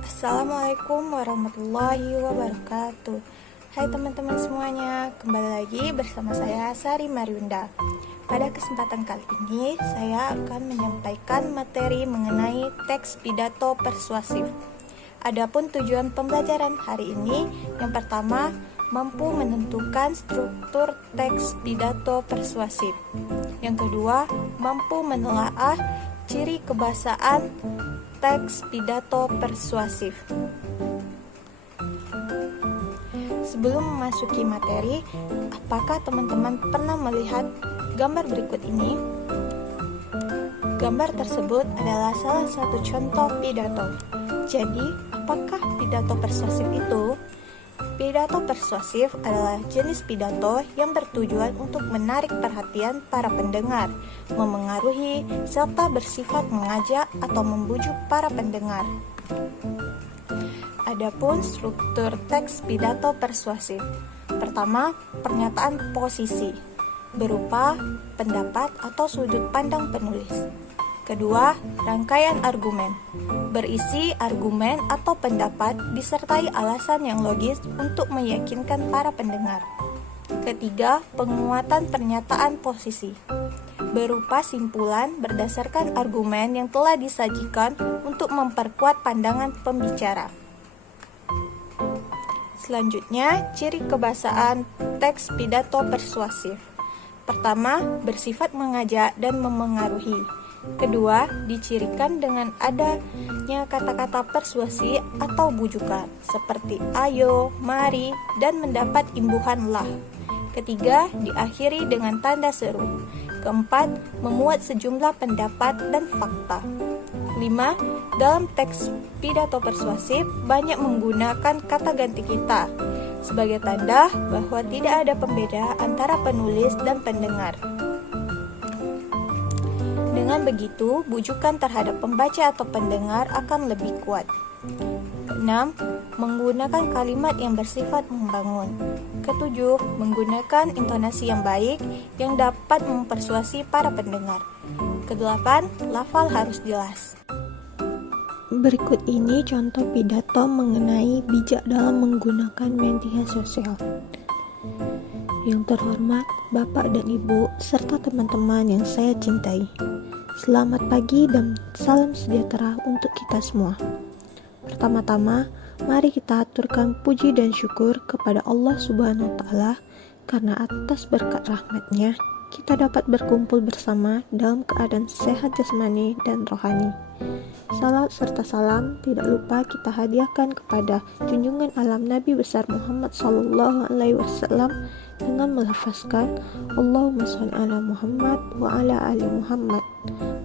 Assalamualaikum warahmatullahi wabarakatuh. Hai teman-teman semuanya, kembali lagi bersama saya Sari Mariunda. Pada kesempatan kali ini saya akan menyampaikan materi mengenai teks pidato persuasif. Adapun tujuan pembelajaran hari ini, yang pertama, mampu menentukan struktur teks pidato persuasif. Yang kedua, mampu menelaah ciri kebahasaan teks pidato persuasif. Sebelum memasuki materi, apakah teman-teman pernah melihat gambar berikut ini? Gambar tersebut adalah salah satu contoh pidato. Jadi, apakah pidato persuasif itu? Pidato persuasif adalah jenis pidato yang bertujuan untuk menarik perhatian para pendengar, memengaruhi, serta bersifat mengajak atau membujuk para pendengar. Adapun struktur teks pidato persuasif. Pertama, pernyataan posisi, berupa pendapat atau sudut pandang penulis. Kedua, rangkaian argumen, berisi argumen atau pendapat disertai alasan yang logis untuk meyakinkan para pendengar. Ketiga, penguatan pernyataan posisi, berupa simpulan berdasarkan argumen yang telah disajikan untuk memperkuat pandangan pembicara. Selanjutnya, ciri kebahasaan teks pidato persuasif. Pertama, bersifat mengajak dan memengaruhi. Kedua, dicirikan dengan adanya kata-kata persuasi atau bujukan, seperti ayo, mari, dan mendapat imbuhan lah. Ketiga, diakhiri dengan tanda seru. Keempat, memuat sejumlah pendapat dan fakta. 5. Dalam teks pidato persuasif, banyak menggunakan kata ganti kita, sebagai tanda bahwa tidak ada pembeda antara penulis dan pendengar. Dengan begitu, bujukan terhadap pembaca atau pendengar akan lebih kuat. 6. Menggunakan kalimat yang bersifat membangun. Ketujuh, menggunakan intonasi yang baik yang dapat mempersuasi para pendengar. Kedelapan, lafal harus jelas. Berikut ini contoh pidato mengenai bijak dalam menggunakan media sosial. Yang terhormat Bapak dan Ibu serta teman-teman yang saya cintai. Selamat pagi dan salam sejahtera untuk kita semua. Pertama-tama, mari kita aturkan puji dan syukur kepada Allah Subhanahu wa Ta'ala karena atas berkat rahmat-Nya kita dapat berkumpul bersama dalam keadaan sehat jasmani dan rohani. Salat serta salam tidak lupa kita hadiahkan kepada junjungan alam Nabi besar Muhammad SAW dengan melafazkan Allahumma sholli ala Muhammad wa ala ali Muhammad.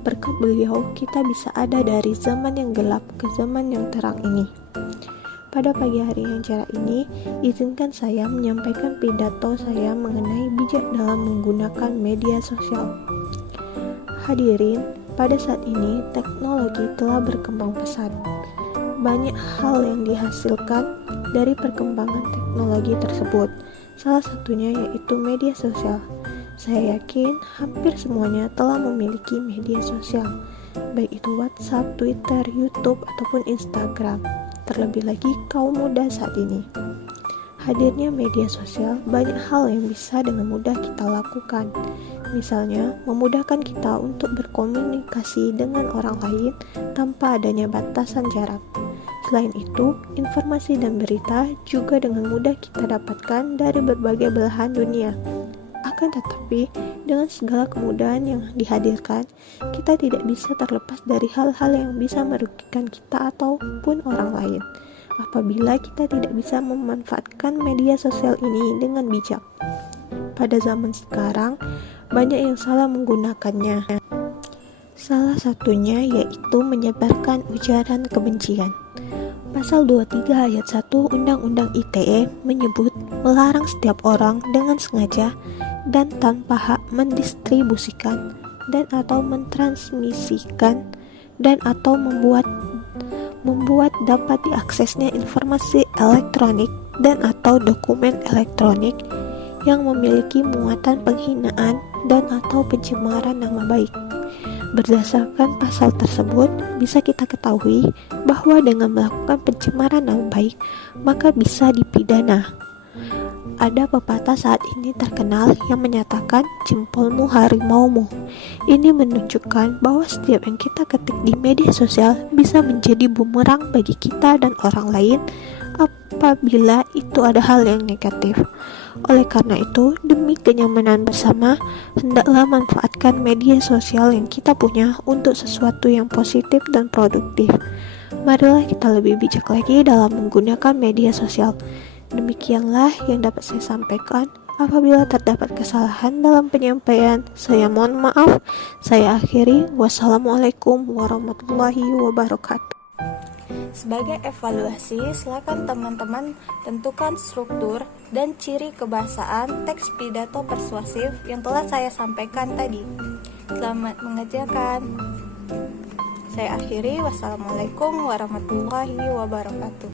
Berkat beliau kita bisa ada dari zaman yang gelap ke zaman yang terang ini. Pada pagi hari yang cerah ini, izinkan saya menyampaikan pidato saya mengenai bijak dalam menggunakan media sosial. Hadirin, pada saat ini teknologi telah berkembang pesat. Banyak hal yang dihasilkan dari perkembangan teknologi tersebut. Salah satunya yaitu media sosial. Saya yakin hampir semuanya telah memiliki media sosial, baik itu WhatsApp, Twitter, YouTube, ataupun Instagram. Terlebih lagi kaum muda saat ini. Hadirnya media sosial, banyak hal yang bisa dengan mudah kita lakukan. Misalnya, memudahkan kita untuk berkomunikasi dengan orang lain tanpa adanya batasan jarak. Selain itu, informasi dan berita juga dengan mudah kita dapatkan dari berbagai belahan dunia. Akan tetapi, dengan segala kemudahan yang dihadirkan, kita tidak bisa terlepas dari hal-hal yang bisa merugikan kita ataupun orang lain. Apabila kita tidak bisa memanfaatkan media sosial ini dengan bijak. Pada zaman sekarang, banyak yang salah menggunakannya. Salah satunya yaitu menyebarkan ujaran kebencian. Pasal 23 ayat 1 Undang-Undang ITE menyebut melarang setiap orang dengan sengaja dan tanpa hak mendistribusikan dan atau mentransmisikan dan atau membuat dapat diaksesnya informasi elektronik dan atau dokumen elektronik yang memiliki muatan penghinaan dan atau pencemaran nama baik, Berdasarkan pasal tersebut, bisa kita ketahui bahwa dengan melakukan pencemaran nama baik, maka bisa dipidana. Ada pepatah saat ini terkenal yang menyatakan jempolmu harimaumu. Ini menunjukkan bahwa setiap yang kita ketik di media sosial bisa menjadi bumerang bagi kita dan orang lain apabila itu ada hal yang negatif. Oleh karena itu, demi kenyamanan bersama, hendaklah manfaatkan media sosial yang kita punya untuk sesuatu yang positif dan produktif. Marilah kita lebih bijak lagi dalam menggunakan media sosial. Demikianlah yang dapat saya sampaikan. Apabila terdapat kesalahan dalam penyampaian, saya mohon maaf. Saya akhiri. Wassalamualaikum warahmatullahi wabarakatuh. Sebagai evaluasi, silakan teman-teman tentukan struktur dan ciri kebahasaan teks pidato persuasif yang telah saya sampaikan tadi. Selamat mengerjakan. Saya akhiri. Wassalamualaikum warahmatullahi wabarakatuh.